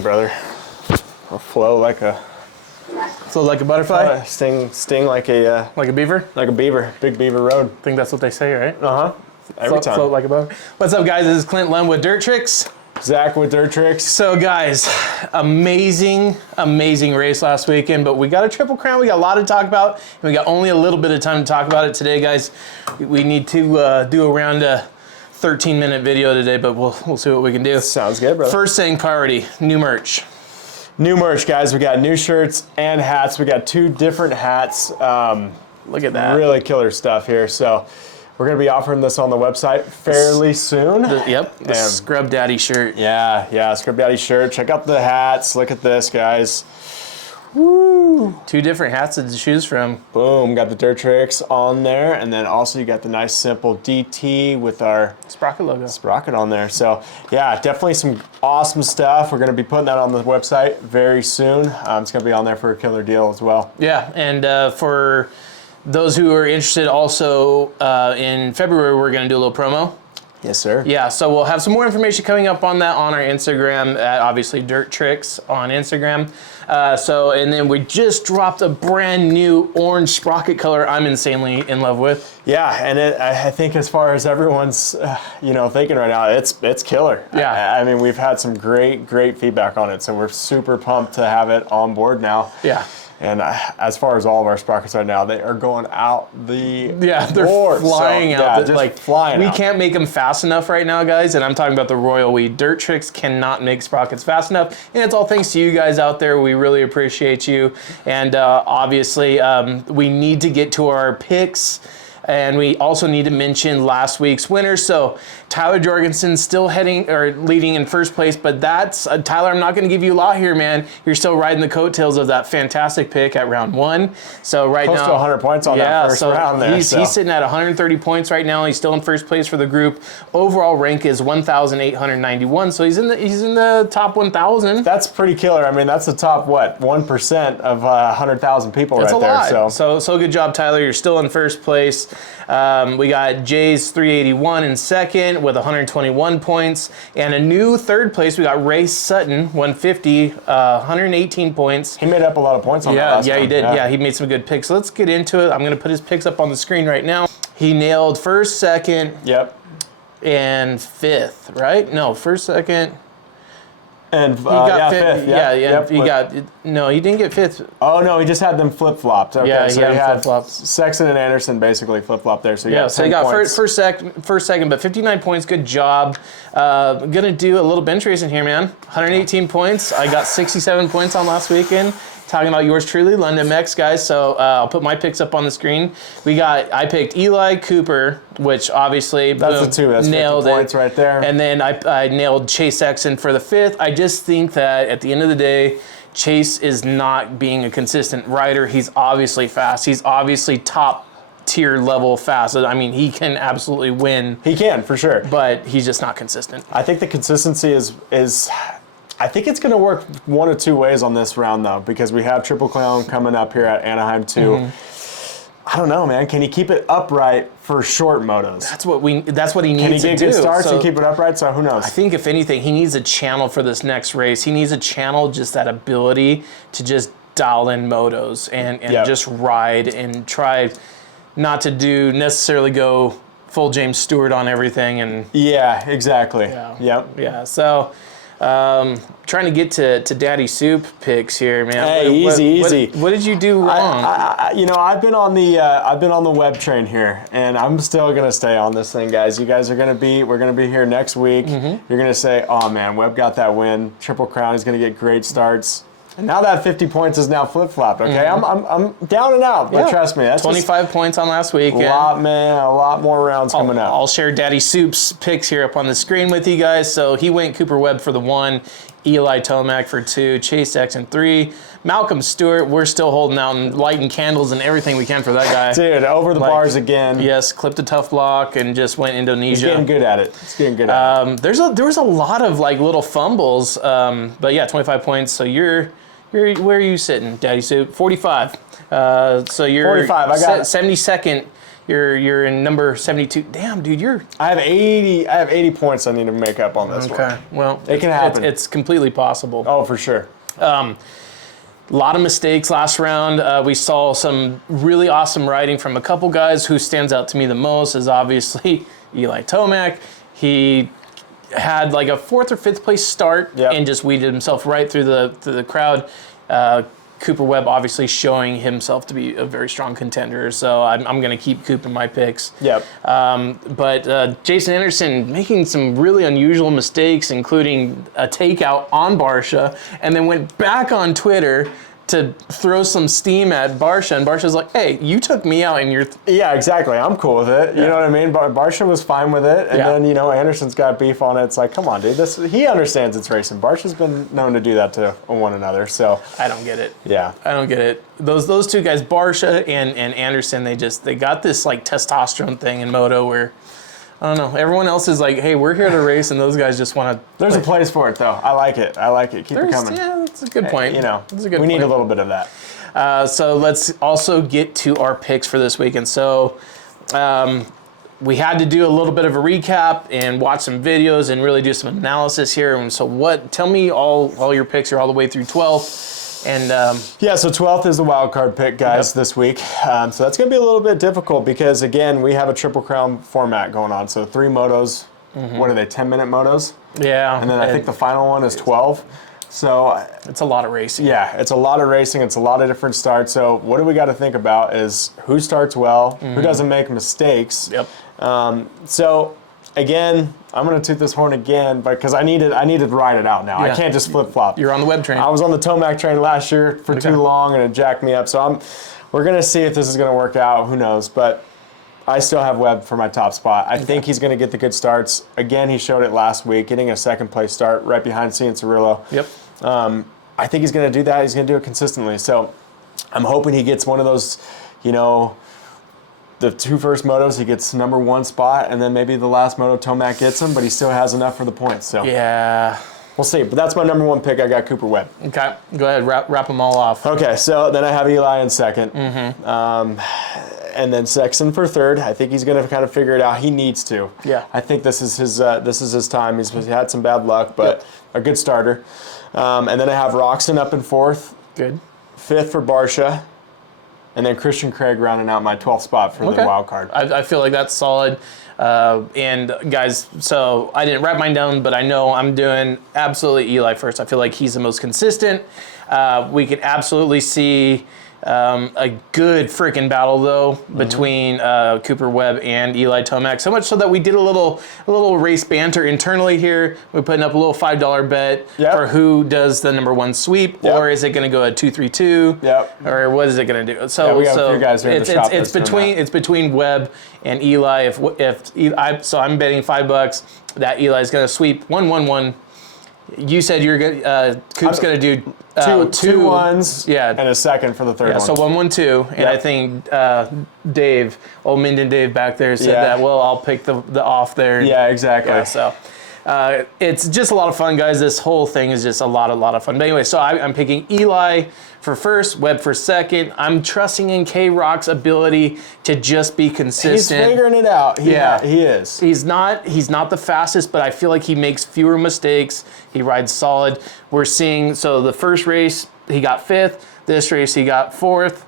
brother. I'll flow like a butterfly. Sting like a beaver. Like a beaver. Big Beaver Road. I think that's what they say, right? Every time. Float like a butterfly. What's up, guys? This is Clint Lund with Dirt Tricks. Zach with Dirt Tricks. So, guys, amazing race last weekend, but we got a Triple Crown. We got a lot to talk about, and we got only a little bit of time to talk about it today, guys. We need to do around a 13-minute video today, but we'll see what we can do. Sounds good, brother. First thing, priority, new merch. New merch, guys. We got new shirts and hats. We got 2 different hats. Look at that. Really killer stuff here. So we're going to be offering this on the website fairly soon. The Scrub Daddy shirt. Yeah, Scrub Daddy shirt. Check out the hats. Look at this, guys. Woo! 2 different hats to choose from. Boom, got the Dirt Tricks on there, and then also you got the nice simple DT with our Sprocket logo. Sprocket on there. So yeah, definitely some awesome stuff. We're going to be putting that on the website very soon. It's going to be on there for a killer deal as well. Yeah, and for those who are interested, also in February we're going to do a little promo. Yes, sir. Yeah, so we'll have some more information coming up on that on our Instagram, at obviously Dirt Tricks on Instagram. And then we just dropped a brand new orange sprocket color I'm insanely in love with. Yeah, and I think as far as everyone's thinking right now, it's killer. Yeah. I mean, we've had some great feedback on it, so we're super pumped to have it on board now. Yeah. And as far as all of our sprockets right now, they are going out the they're board. flying out. Yeah, just flying out. We can't make them fast enough right now, guys, and I'm talking about the Royal We. Dirt Tricks cannot make sprockets fast enough, and it's all thanks to you guys out there. We really appreciate you, and obviously we need to get to our picks. And we also need to mention last week's winner. So Tyler Jorgensen still leading in first place, but that's Tyler. I'm not going to give you a lot here, man. You're still riding the coattails of that fantastic pick at round 1. So right close now, to 100 points on that first round there. He's sitting at 130 points right now. He's still in first place for the group. Overall rank is 1,891. So he's in the top 1,000. That's pretty killer. I mean, that's the top 1% of 100,000 people that's right there. So good job, Tyler. You're still in first place. We got Jay's 381 in second with 121 points. And a new third place, we got Ray Sutton, 150, 118 points. He made up a lot of points on that last time. He did. Yeah, he made some good picks. So let's get into it. I'm going to put his picks up on the screen right now. He nailed first, second, and fifth, right? No, first, second. And he got fifth. No, he didn't get fifth. Oh no, he just had them flip flopped. Okay, yeah, so he had flip-flops. Sexton and Anderson basically flip flopped there. So he got first, second, but 59 points. Good job. Gonna do a little bench racing here, man. 118 points. I got 67 points on last weekend. Talking about yours truly, London Mex, guys. So I'll put my picks up on the screen. I picked Eli Cooper, which obviously that's the 2. That's nailed 50 points right there. And then I nailed Chase Sexton for the 5th. I just think that at the end of the day, Chase is not being a consistent rider. He's obviously fast. He's obviously top tier level fast. I mean, he can absolutely win. He can, for sure. But he's just not consistent. I think the consistency is I think it's going to work one of 2 ways on this round, though, because we have Triple Crown coming up here at Anaheim, too. Mm-hmm. I don't know, man. Can he keep it upright for short motos? That's what he needs to do. Can he get good starts and keep it upright? So who knows? I think, if anything, he needs a channel for this next race. He needs a channel, just that ability to just dial in motos and just ride and try not to necessarily go full James Stewart on everything. And yeah, exactly. Yeah. So trying to get to Daddy Soup picks here, man. Hey, easy. What did you do wrong? I've been on the web train here, and I'm still gonna stay on this thing, guys. You guys we're gonna be here next week. Mm-hmm. You're gonna say, oh man, Webb got that win. Triple Crown. He's gonna get great starts. And now that 50 points is now flip-flopped, okay? Mm-hmm. I'm down and out, but trust me. That's 25 points on last weekend. A lot more rounds coming up. I'll share Daddy Soup's picks here up on the screen with you guys. So he went Cooper Webb for the 1, Eli Tomac for 2, Chase Sexton 3, Malcolm Stewart. We're still holding out and lighting candles and everything we can for that guy. Dude, over the bars again. Yes, clipped a tough block and just went Indonesia. He's getting good at it. There was a lot of little fumbles, but yeah, 25 points. So where are you sitting, Daddy Soup? 45. So you're 45. I got 72nd You're in number 72. Damn, dude, you're I have 80 points I need to make up on this one. okay. Well, It can happen. It's completely possible. Oh, for sure. A lot of mistakes last round. We saw some really awesome riding from a couple guys. Who stands out to me the most is obviously Eli Tomac. He had like a 4th or 5th place start and just weeded himself right through the crowd. Cooper Webb obviously showing himself to be a very strong contender, so I'm going to keep Coop in my picks. Yep. But Jason Anderson making some really unusual mistakes, including a takeout on Barsha, and then went back on Twitter to throw some steam at Barsha, and Barsha's like, hey, you took me out in your... Yeah, exactly. I'm cool with it. You know what I mean? Barsha was fine with it, and then, Anderson's got beef on it. It's like, come on, dude. He understands it's racing. Barsha's been known to do that to one another, so... I don't get it. Yeah. I don't get it. Those two guys, Barsha and Anderson, they got this, like, testosterone thing in moto where... I don't know. Everyone else is like, hey, we're here to race, and those guys just want to... There's a place for it, though. I like it. Keep it coming. Yeah, that's a good point. That's a good we point. need a little bit of that. So let's also get to our picks for this weekend. So we had to do a little bit of a recap and watch some videos and really do some analysis here. And so tell me all your picks are all the way through 12th. And so 12th is the wild card pick, guys, this week. So that's going to be a little bit difficult because, again, we have a Triple Crown format going on. So 3 motos. What are they, 10-minute motos? Yeah. And then I think the final one is 12. So it's a lot of racing. Yeah, it's a lot of racing. It's a lot of different starts. So what do we got to think about is who starts well, who doesn't make mistakes. Yep. So again, I'm going to toot this horn again because I need to ride it out now. Yeah. I can't just flip-flop. You're on the web train. I was on the Tomac train last year for too long and it jacked me up. So we're going to see if this is going to work out. Who knows? But I still have Webb for my top spot. I think he's going to get the good starts. Again, he showed it last week, getting a 2nd place start right behind Cian Cirillo. Yep. I think he's going to do that. He's going to do it consistently. So I'm hoping he gets one of those, the 2 first motos, he gets number 1 spot, and then maybe the last moto Tomac gets him, but he still has enough for the points. So yeah. We'll see. But that's my number 1 pick. I got Cooper Webb. Okay. Go ahead. Wrap them all off. Okay. So then I have Eli in 2nd. And then Sexton for 3rd. I think he's going to kind of figure it out. He needs to. Yeah. I think this is his time. He's had some bad luck, but a good starter. And then I have Roxon up in 4th. Good. 5th for Barsha. And then Christian Craig rounding out my 12th spot for the wild card. I feel like that's solid. And guys, so I didn't write mine down, but I know I'm doing absolutely Eli first. I feel like he's the most consistent. We could absolutely see a good freaking battle though between Cooper Webb and Eli Tomac. So much so that we did a little race banter internally here. We're putting up a little $5 bet for who does the number 1 sweep, or is it going to go at 2-3-2? Or what is it going to do? So we got a few guys here at the shop it's between Webb and Eli. So I'm betting $5 that Eli's going to sweep 1-1-1. You said you're good. Coop's going to do two ones, and a 2nd for the 3rd one. So 1-1-2, and I think Dave, old Minden Dave back there, said that. Well, I'll pick the off there. Yeah, exactly. Yeah, so it's just a lot of fun, guys. This whole thing is just a lot of fun. But anyway, so I'm picking Eli for 1st, Webb for 2nd. I'm trusting in K-Rock's ability to just be consistent. He's figuring it out. He is. He's not the fastest, but I feel like he makes fewer mistakes. He rides solid. We're seeing, so the first race, he got 5th. This race, he got 4th.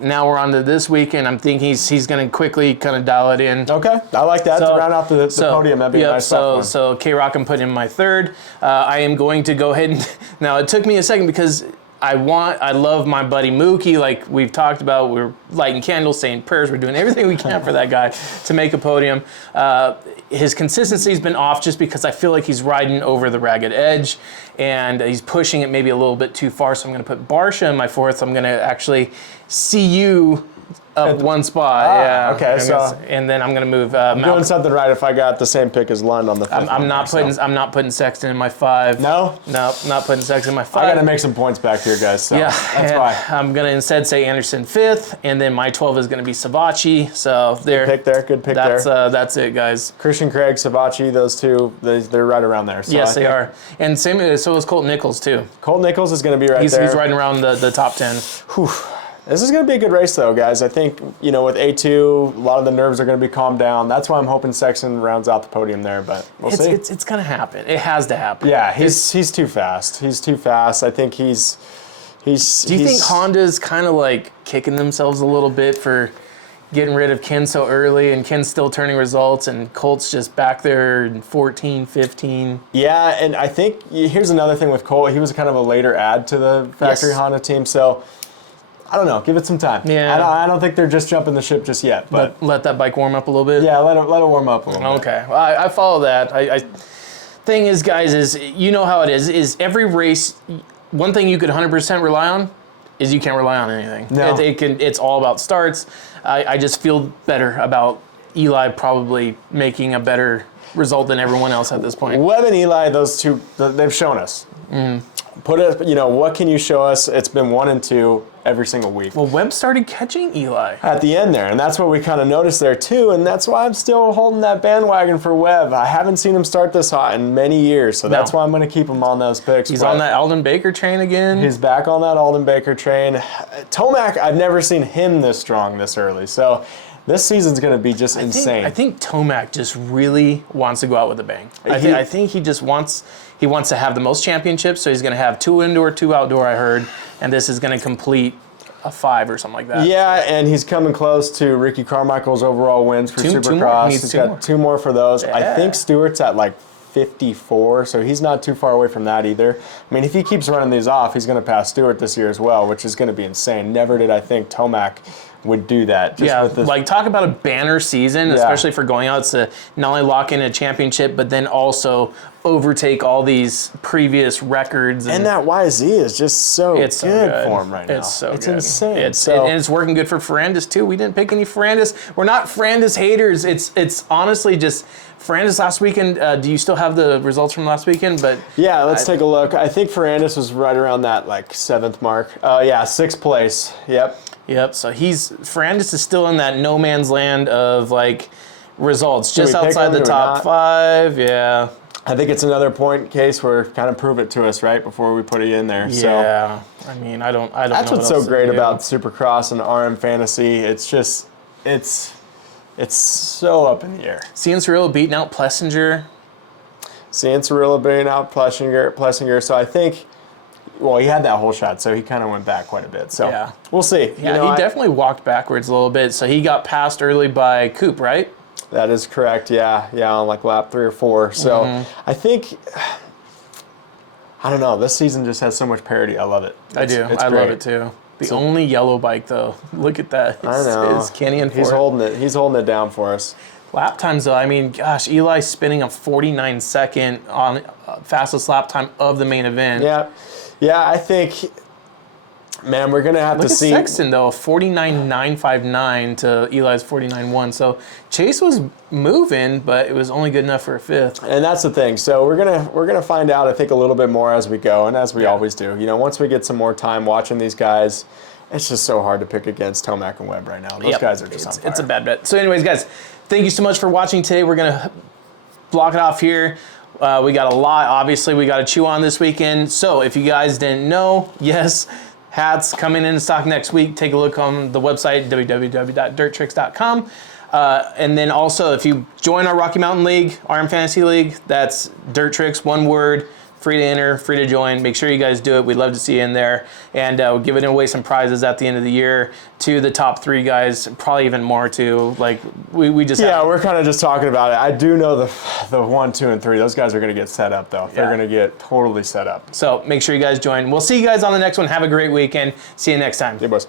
Now we're on to this weekend. I'm thinking he's going to quickly kind of dial it in. Okay, I like that to round out the podium. That'd be a nice spot for him. So K-Rock, I'm putting in my 3rd. I am going to go ahead and now it took me a second because I love my buddy Mookie. Like we've talked about, we're lighting candles, saying prayers. We're doing everything we can for that guy to make a podium. His consistency's been off just because I feel like he's riding over the ragged edge and he's pushing it maybe a little bit too far. So I'm going to put Barsha in my 4th. I'm going to actually see you up 1 spot. Okay, and then I'm going to move. I'm doing something right if I got the same pick as Lund on the 5th. I'm not putting Sexton in my 5. No, not putting Sexton in my 5. I got to make some points back here, guys. So that's why I'm going to instead say Anderson 5th, and then my 12 is going to be Savachi. So there. Good pick there. That's it, guys. Christian Craig, Savachi, those two, they're right around there. So yes, they are. And so is Colt Nichols too. Colt Nichols is going to be right there. He's riding around the top 10. Whew. This is going to be a good race, though, guys. I think, with A2, a lot of the nerves are going to be calmed down. That's why I'm hoping Sexton rounds out the podium there, but we'll see. It's going to happen. It has to happen. Yeah, he's too fast. He's too fast. I think Do you think Honda's kind of like kicking themselves a little bit for getting rid of Ken so early, and Ken's still turning results, and Colt's just back there in 14, 15? Yeah, and I think here's another thing with Colt. He was kind of a later add to the factory Honda team, so I don't know. Give it some time. Yeah. I don't think they're just jumping the ship just yet. But let that bike warm up a little bit? Yeah, let it warm up a little bit. Okay. Well, I follow that. Thing is, guys, is you know how it is every race, one thing you could 100% rely on is you can't rely on anything. No. It's all about starts. I just feel better about Eli probably making a better result than everyone else at this point. Webb and Eli, those two, they've shown us. What can you show us? It's been 1 and 2 every single week. Well, Webb started catching Eli at the end there, and that's what we kind of noticed there too, and that's why I'm still holding that bandwagon for Webb. I haven't seen him start this hot in many years, so that's why I'm going to keep him on those picks. He's on that Alden Baker train again. He's back on that Alden Baker train. Tomac, I've never seen him this strong this early, so this season's going to be just insane. I think Tomac just really wants to go out with a bang. I think he just wants to have the most championships, so he's going to have 2 indoor, 2 outdoor, I heard, and this is going to complete a 5 or something like that. Yeah, and he's coming close to Ricky Carmichael's overall wins for Supercross. He's got 2 more for those. Yeah. I think Stewart's at like 54, so he's not too far away from that either. I mean, if he keeps running these off, he's going to pass Stewart this year as well, which is going to be insane. Never did I think Tomac would do that. Like talk about a banner season, especially for going out to not only lock in a championship, but then also overtake all these previous records. And that YZ is just so good for him right now. It's insane. And it's working good for Ferrandis too. We didn't pick any Ferrandis. We're not Ferrandis haters. It's honestly just Ferrandis last weekend. Do you still have the results from last weekend? But yeah, let's take a look. I think Ferrandis was right around that like 7th mark. 6th place. Yep. So Ferrandis is still in that no man's land of like results, just outside the top 5. Yeah. I think it's another point case where kind of prove it to us right before we put it in there. Yeah. So, I mean, I don't. That's what's so great about Supercross and Rmfantasy. It's just it's so up in the air. Cianciarulo beating out Plessinger. Cianciarulo beating out Plessinger. So I think. Well, he had that whole shot, so he kind of went back quite a bit. So we'll see. Yeah, he definitely walked backwards a little bit. So he got passed early by Coop, right? That is correct. Yeah, on like lap 3 or 4. So I think, I don't know. This season just has so much parity. I love it. I do. I love it too. The only yellow bike, though, look at that. I know. Is Kenny and He's holding it. He's holding it down for us. Lap times, though, I mean, gosh, Eli's spinning a 49-second on fastest lap time of the main event. Yeah, I think, man, we're going to have to see. Look at Sexton, though, 49.959 to Eli's 49.1. So Chase was moving, but it was only good enough for a 5th. And that's the thing. So we're gonna find out, I think, a little bit more as we go, and as we always do. Once we get some more time watching these guys, it's just so hard to pick against Tomac and Webb right now. Those guys are just on fire. It's a bad bet. So anyways, guys, thank you so much for watching today. We're going to block it off here. We got a lot, obviously, we got to chew on this weekend. So if you guys didn't know, yes, hats coming in stock next week. Take a look on the website, www.dirttricks.com. And then also, if you join our Rocky Mountain League, Rmfantasy League, that's Dirt Tricks, one word. Free to enter, free to join. Make sure you guys do it. We'd love to see you in there. And we're giving away some prizes at the end of the year to the top 3 guys, probably even more too. Like, we just we're kind of just talking about it. I do know the 1, 2, and 3. Those guys are going to get set up, though. They're going to get totally set up. So make sure you guys join. We'll see you guys on the next one. Have a great weekend. See you next time. See you, boys.